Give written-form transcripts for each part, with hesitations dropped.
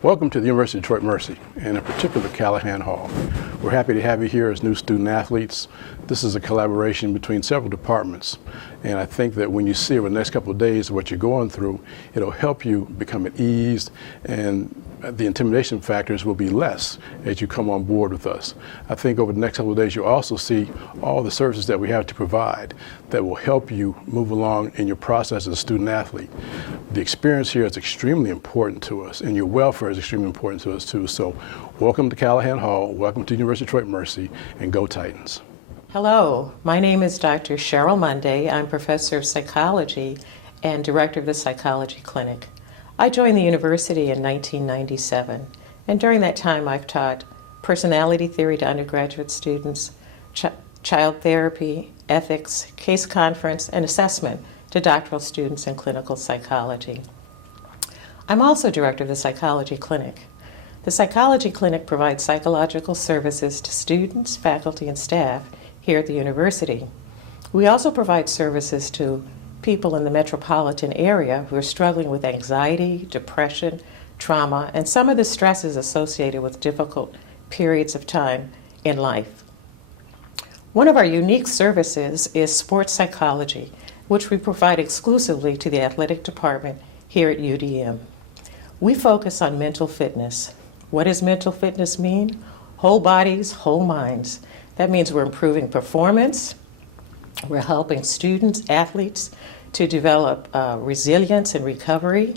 Welcome to the University of Detroit Mercy, and in particular Callahan Hall. We're happy to have you here as new student athletes. This is a collaboration between several departments, and I think that when you see over the next couple of days what you're going through, it'll help you become at ease, and the intimidation factors will be less as you come on board with us. I think over the next couple of days you'll also see all the services that we have to provide that will help you move along in your process as a student athlete. The experience here is extremely important to us, and your welfare is extremely important to us too. So welcome to Callahan Hall, welcome to University of Detroit Mercy, and go Titans. Hello, my name is Dr. Cheryl Monday. I'm professor of psychology and director of the Psychology Clinic. I joined the university in 1997, and during that time I've taught personality theory to undergraduate students, child therapy, ethics, case conference, and assessment to doctoral students in clinical psychology. I'm also director of the Psychology Clinic. The Psychology Clinic provides psychological services to students, faculty, and staff here at the university. We also provide services to people in the metropolitan area who are struggling with anxiety, depression, trauma, and some of the stresses associated with difficult periods of time in life. One of our unique services is sports psychology, which we provide exclusively to the athletic department here at UDM. We focus on mental fitness. What does mental fitness mean? Whole bodies, whole minds. That means we're improving performance, we're helping students, athletes, to develop resilience and recovery.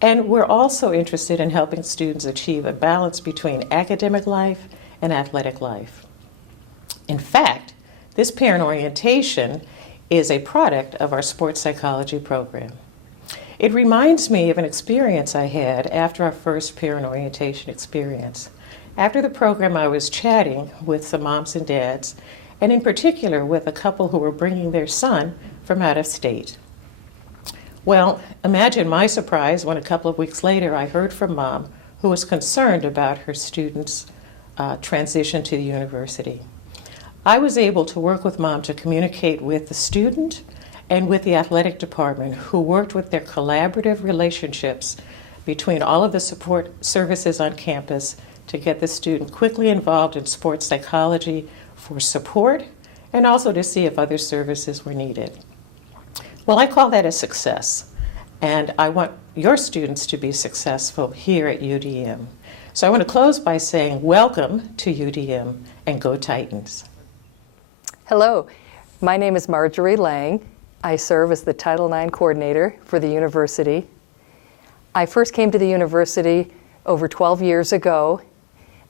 And we're also interested in helping students achieve a balance between academic life and athletic life. In fact, this parent orientation is a product of our sports psychology program. It reminds me of an experience I had after our first parent orientation experience. After the program, I was chatting with some moms and dads, and in particular with a couple who were bringing their son from out of state. Well, imagine my surprise when a couple of weeks later I heard from Mom, who was concerned about her student's transition to the university. I was able to work with Mom to communicate with the student and with the athletic department, who worked with their collaborative relationships between all of the support services on campus to get the student quickly involved in sports psychology for support and also to see if other services were needed. Well, I call that a success, and I want your students to be successful here at UDM. So I want to close by saying welcome to UDM and go Titans. Hello, my name is Marjorie Lang. I serve as the Title IX coordinator for the university. I first came to the university over 12 years ago.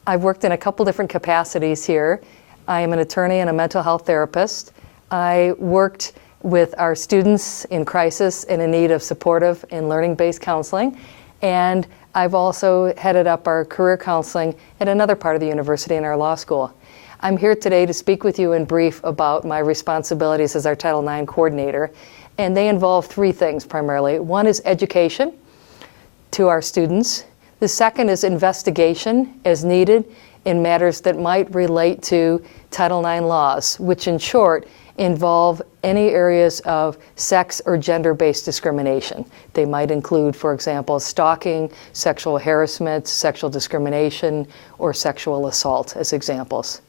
I've worked in a couple different capacities here. I am an attorney and a mental health therapist. I worked with our students in crisis and in need of supportive and learning-based counseling. And I've also headed up our career counseling at another part of the university in our law school. I'm here today to speak with you in brief about my responsibilities as our Title IX coordinator. And they involve three things primarily. One is education to our students. The second is investigation as needed in matters that might relate to Title IX laws, which in short involve any areas of sex or gender-based discrimination. They might include, for example, stalking, sexual harassment, sexual discrimination, or sexual assault as examples.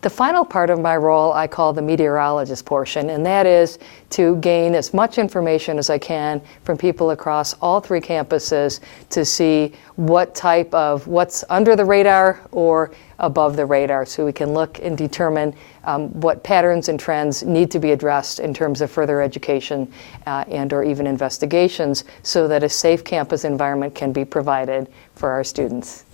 The final part of my role I call the meteorologist portion, and that is to gain as much information as I can from people across all three campuses to see what type of what's under the radar or above the radar, so we can look and determine what patterns and trends need to be addressed in terms of further education and or even investigations, so that a safe campus environment can be provided for our students.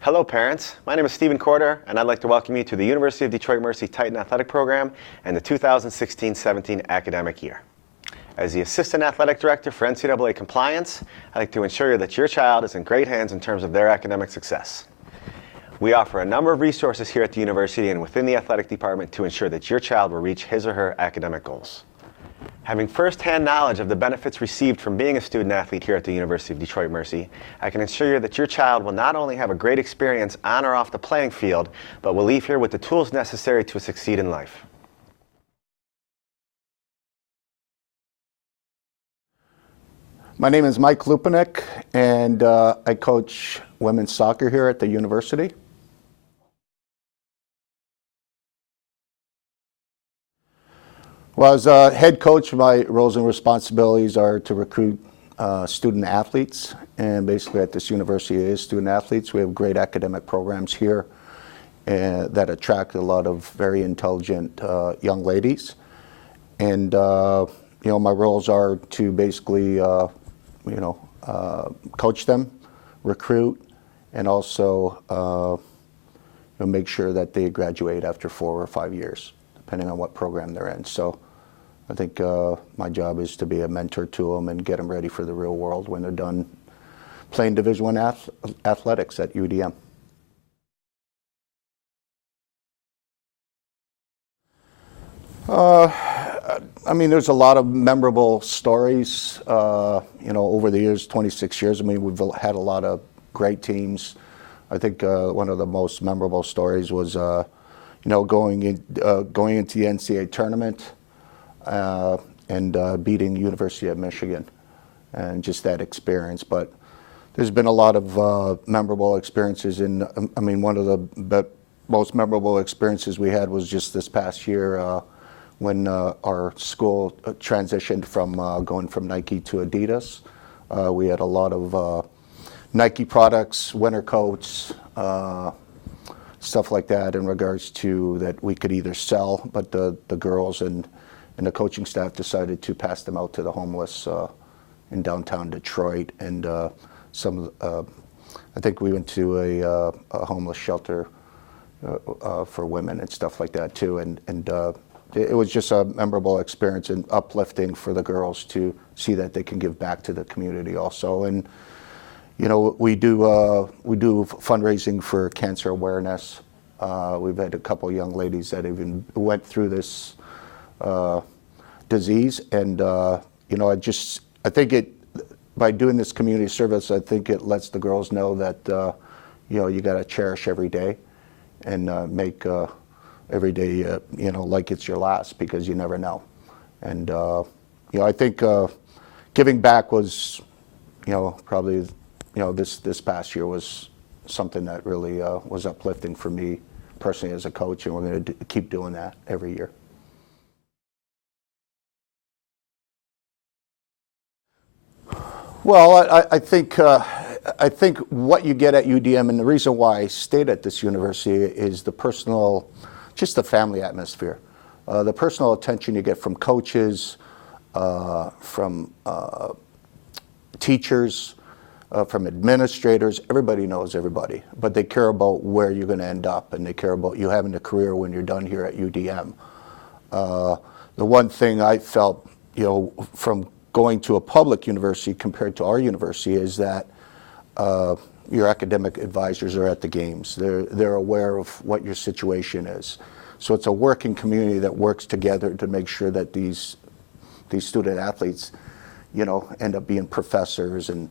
Hello parents, my name is Stephen Corder, and I'd like to welcome you to the University of Detroit Mercy Titan Athletic Program and the 2016-17 academic year. As the Assistant Athletic Director for NCAA Compliance, I'd like to ensure that your child is in great hands in terms of their academic success. We offer a number of resources here at the university and within the athletic department to ensure that your child will reach his or her academic goals. Having first-hand knowledge of the benefits received from being a student athlete here at the University of Detroit Mercy, I can assure you that your child will not only have a great experience on or off the playing field, but will leave here with the tools necessary to succeed in life. My name is Mike Lupanek, and I coach women's soccer here at the university. Well, as a head coach, my roles and responsibilities are to recruit student athletes, and basically at this university it is student athletes. We have great academic programs here that attract a lot of very intelligent young ladies. And my roles are to basically coach them, recruit, and also make sure that they graduate after 4 or 5 years, depending on what program they're in. So I think my job is to be a mentor to them and get them ready for the real world when they're done playing Division I athletics at UDM. I mean, there's a lot of memorable stories, over the years, 26 years. I mean, we've had a lot of great teams. I think one of the most memorable stories was, going into the NCAA tournament and beating University of Michigan, and just that experience. But there's been a lot of memorable experiences, and I mean, one of the most memorable experiences we had was just this past year. When our school transitioned from going from Nike to Adidas. We had a lot of Nike products, winter coats, stuff like that in regards to that we could either sell, but the girls and the coaching staff decided to pass them out to the homeless in downtown Detroit. And I think we went to a homeless shelter for women and stuff like that too. And it was just a memorable experience and uplifting for the girls to see that they can give back to the community also. And we do fundraising for cancer awareness. We've had a couple young ladies that even went through this disease, and I think by doing this community service, I think it lets the girls know that you got to cherish every day and make every day, like it's your last, because you never know. And, I think giving back was, probably, this past year was something that really was uplifting for me personally as a coach, and we're going to keep doing that every year. Well, I think what you get at UDM, and the reason why I stayed at this university, is just the family atmosphere. The personal attention you get from coaches, from teachers, from administrators. Everybody knows everybody, but they care about where you're going to end up, and they care about you having a career when you're done here at UDM. The one thing I felt, from going to a public university compared to our university is that your academic advisors are at the games. They're aware of what your situation is. So it's a working community that works together to make sure that these student athletes, end up being professors and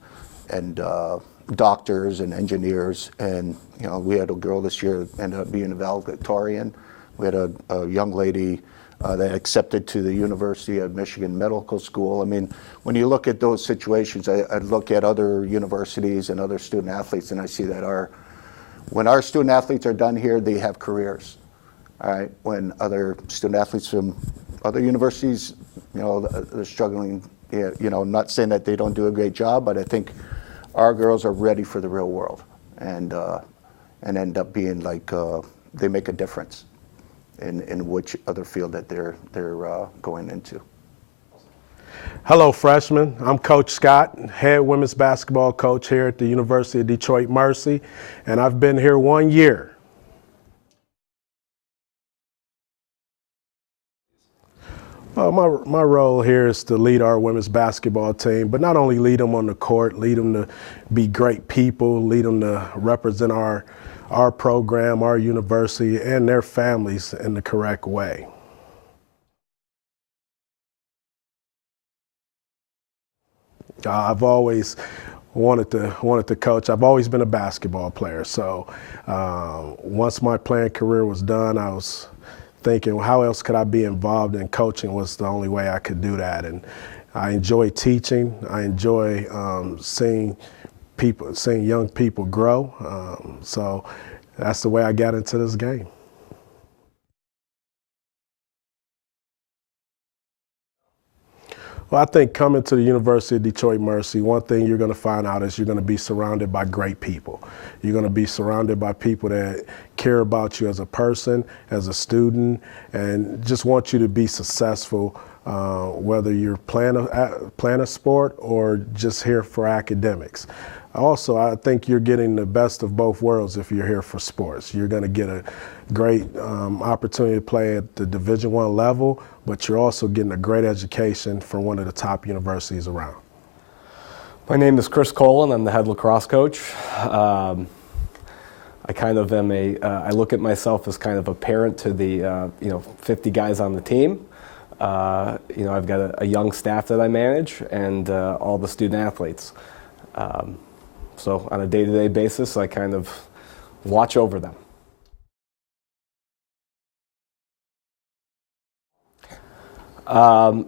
doctors and engineers. And we had a girl this year ended up being a valedictorian. We had a young lady that accepted to the University of Michigan Medical School. I mean, when you look at those situations, I look at other universities and other student athletes, and I see that when our student athletes are done here, they have careers. All right. When other student athletes from other universities, they're struggling. Not saying that they don't do a great job, but I think our girls are ready for the real world, and end up being like they make a difference in which other field that they're going into. Hello, freshmen. I'm Coach Scott, head women's basketball coach here at the University of Detroit Mercy, and I've been here 1 year. Well, my role here is to lead our women's basketball team, but not only lead them on the court, lead them to be great people, lead them to represent our program, our university, and their families in the correct way. I've always wanted to coach. I've always been a basketball player, so once my playing career was done, I was thinking, how else could I be involved in coaching? Was the only way I could do that. And I enjoy teaching. I enjoy seeing young people grow. So that's the way I got into this game. Well, I think coming to the University of Detroit Mercy, one thing you're going to find out is you're going to be surrounded by great people. You're going to be surrounded by people that care about you as a person, as a student, and just want you to be successful, whether you're playing a sport or just here for academics. Also, I think you're getting the best of both worlds if you're here for sports. You're going to get a great opportunity to play at the Division I level, but you're also getting a great education from one of the top universities around. My name is Chris Colin. I'm the head lacrosse coach. I kind of am I look at myself as kind of a parent to the 50 guys on the team. I've got a young staff that I manage and all the student athletes. So on a day-to-day basis, I kind of watch over them.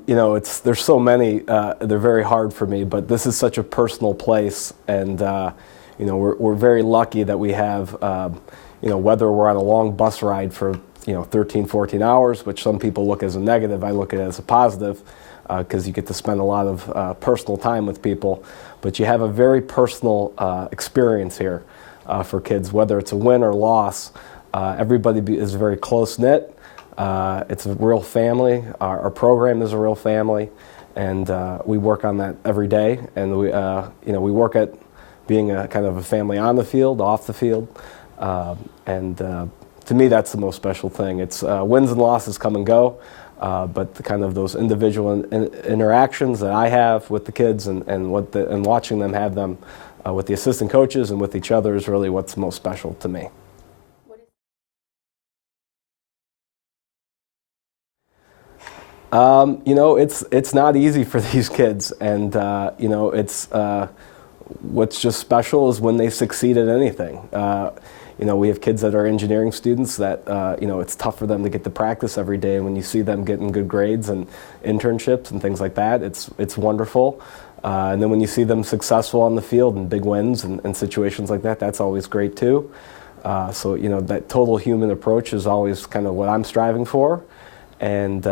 There's so many, they're very hard for me, but this is such a personal place, and we're very lucky that we have, whether we're on a long bus ride for 13, 14 hours, which some people look as a negative, I look at it as a positive, because you get to spend a lot of personal time with people, but you have a very personal experience here for kids, whether it's a win or loss. Everybody is very close-knit. It's a real family. Our program is a real family, and we work on that every day. And we work at being a kind of a family on the field, off the field, and to me, that's the most special thing. It's wins and losses come and go, but the kind of those individual interactions that I have with the kids and watching them have them with the assistant coaches and with each other is really what's most special to me. It's not easy for these kids, and what's just special is when they succeed at anything. We have kids that are engineering students that it's tough for them to get to practice every day, and when you see them getting good grades and internships and things like that, it's wonderful. And then when you see them successful on the field and big wins and situations like that, that's always great too. So that total human approach is always kind of what I'm striving for, and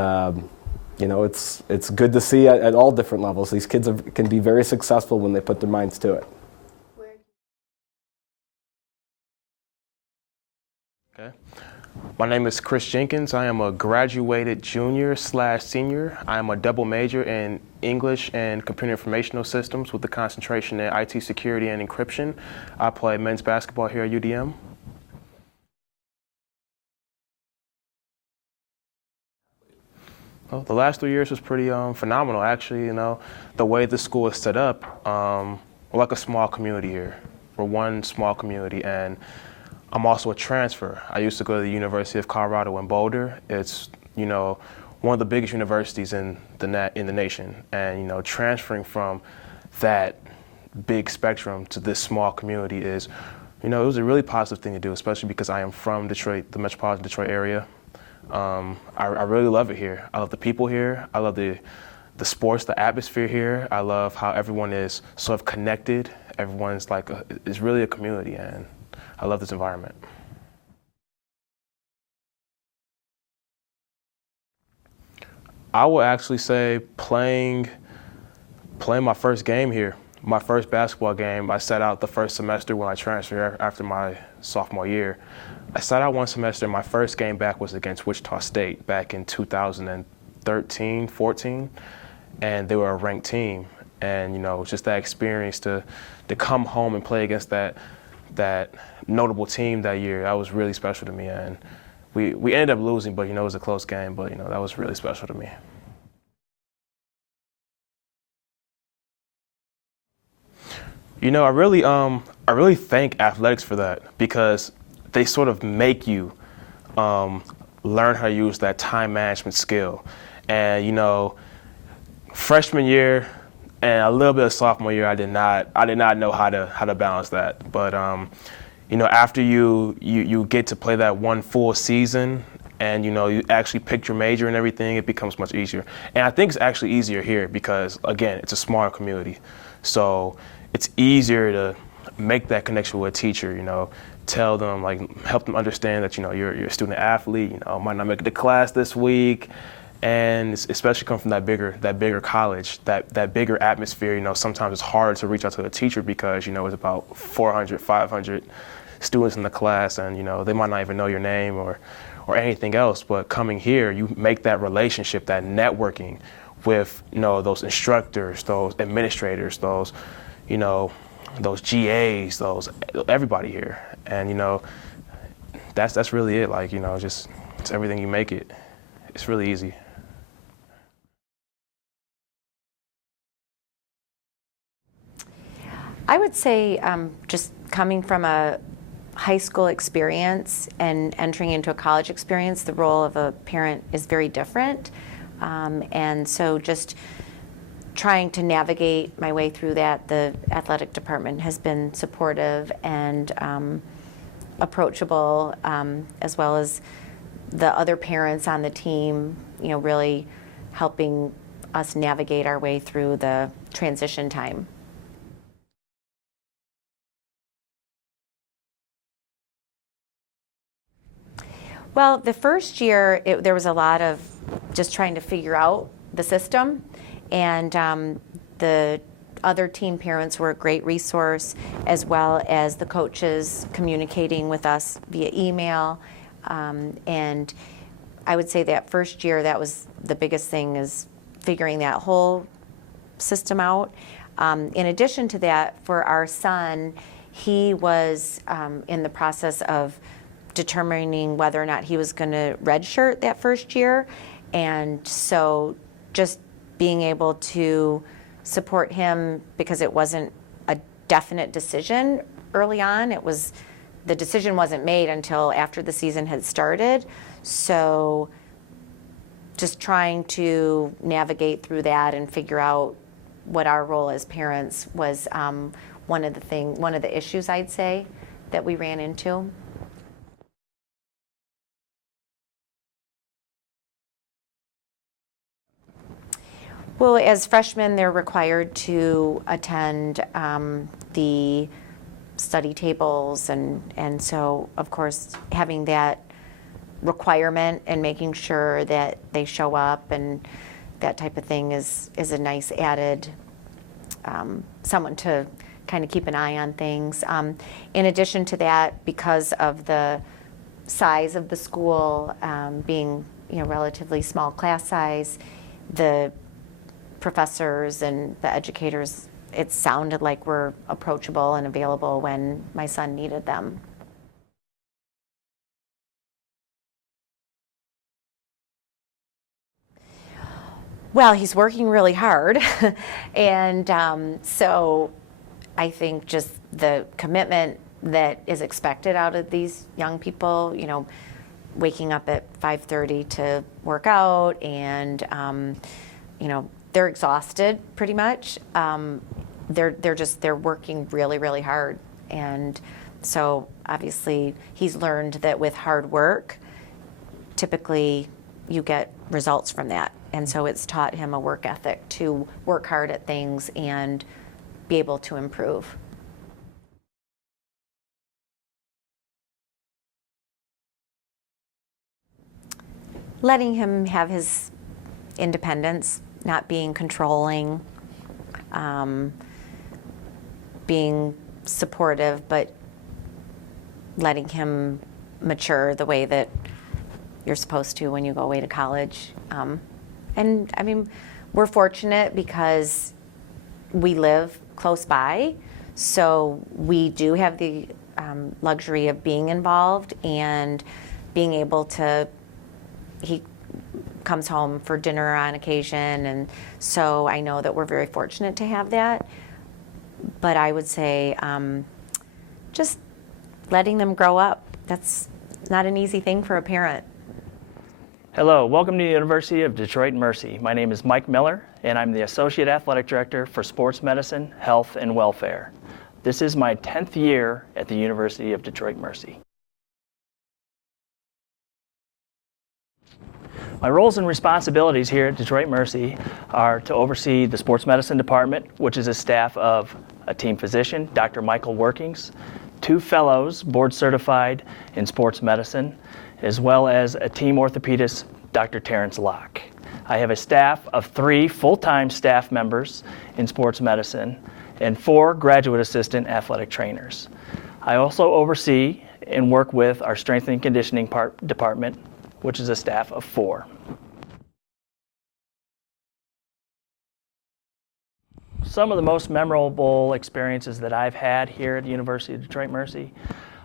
it's good to see at all different levels. These kids can be very successful when they put their minds to it. Okay. My name is Chris Jenkins. I am a graduated junior/senior. I am a double major in English and computer informational systems with a concentration in IT security and encryption. I play men's basketball here at UDM. Well, the last 3 years was pretty phenomenal, actually. The way the school is set up, we're like a small community here. We're one small community, and I'm also a transfer. I used to go to the University of Colorado in Boulder. It's, one of the biggest universities in the nation, and transferring from that big spectrum to this small community is, it was a really positive thing to do, especially because I am from Detroit, the metropolitan Detroit area. I really love it here. I love the people here. I love the sports, the atmosphere here. I love how everyone is sort of connected. Everyone's it's really a community, and I love this environment. I would actually say playing my first game here, my first basketball game. I sat out the first semester when I transferred after my sophomore year. I sat out one semester. My first game back was against Wichita State back in 2013, 14, and they were a ranked team. And just that experience to come home and play against that notable team that year, that was really special to me. And we ended up losing, but it was a close game. But that was really special to me. I really thank athletics for that, because they sort of make you learn how to use that time management skill. And freshman year and a little bit of sophomore year, I did not know how to balance that. But after you get to play that one full season and you actually picked your major and everything, it becomes much easier. And I think it's actually easier here because, again, it's a smaller community. So it's easier to make that connection with a teacher, tell them, help them understand that, you're a student athlete, might not make it to class this week. And especially come from that bigger college, that bigger atmosphere, sometimes it's hard to reach out to a teacher because, it's about 400, 500 students in the class, and, they might not even know your name or anything else. But coming here, you make that relationship, that networking with, those instructors, those administrators, those GAs, everybody here. And, that's really it. Just it's everything you make it. It's really easy. I would say just coming from a high school experience and entering into a college experience, the role of a parent is very different. And so just trying to navigate my way through that, the athletic department has been supportive and approachable, as well as the other parents on the team, really helping us navigate our way through the transition time. Well, the first year, there was a lot of just trying to figure out the system, and the other team parents were a great resource, as well as the coaches communicating with us via email. And I would say that first year, that was the biggest thing, is figuring that whole system out. In addition to that, for our son, he was in the process of determining whether or not he was going to redshirt that first year. And so just being able to support him, because it wasn't a definite decision early on. The decision wasn't made until after the season had started. So just trying to navigate through that and figure out what our role as parents was one of the issues, I'd say, that we ran into. Well, as freshmen, they're required to attend the study tables, and so, of course, having that requirement and making sure that they show up and that type of thing is a nice added someone to kind of keep an eye on things. In addition to that, because of the size of the school being relatively small class size, the professors and the educators, it sounded like were approachable and available when my son needed them. Well, he's working really hard, and so I think just the commitment that is expected out of these young people, waking up at 5:30 to work out, and they're exhausted pretty much. They're working really, really hard. And so obviously he's learned that with hard work, typically you get results from that. And so it's taught him a work ethic to work hard at things and be able to improve. Letting him have his independence, not being controlling, being supportive, but letting him mature the way that you're supposed to when you go away to college. And I mean, we're fortunate because we live close by, so we do have the luxury of being involved and being able to, he comes home for dinner on occasion, and so I know that we're very fortunate to have that. But I would say just letting them grow up, that's not an easy thing for a parent. Hello, welcome to the University of Detroit Mercy. My name is Mike Miller, and I'm the Associate Athletic Director for Sports Medicine, Health, and Welfare. This is my 10th year at the University of Detroit Mercy. My roles and responsibilities here at Detroit Mercy are to oversee the sports medicine department, which is a staff of a team physician, Dr. Michael Workings, 2 fellows board certified in sports medicine, as well as a team orthopedist, Dr. Terrence Locke. I have a staff of 3 full-time staff members in sports medicine and 4 graduate assistant athletic trainers. I also oversee and work with our strength and conditioning department, which is a staff of 4. Some of the most memorable experiences that I've had here at the University of Detroit Mercy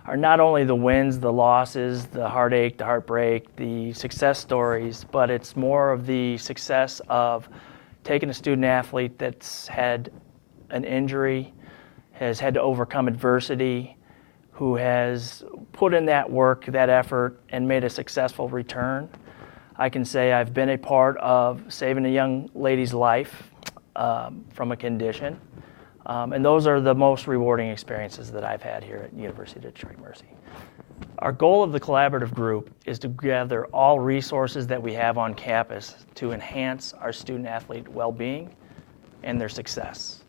are not only the wins, the losses, the heartache, the heartbreak, the success stories, but it's more of the success of taking a student athlete that's had an injury, has had to overcome adversity, who has put in that work, that effort, and made a successful return. I can say I've been a part of saving a young lady's life from a condition. And those are the most rewarding experiences that I've had here at University of Detroit Mercy. Our goal of the collaborative group is to gather all resources that we have on campus to enhance our student-athlete well-being and their success.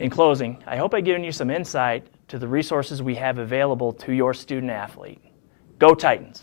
In closing, I hope I've given you some insight to the resources we have available to your student-athlete. Go Titans!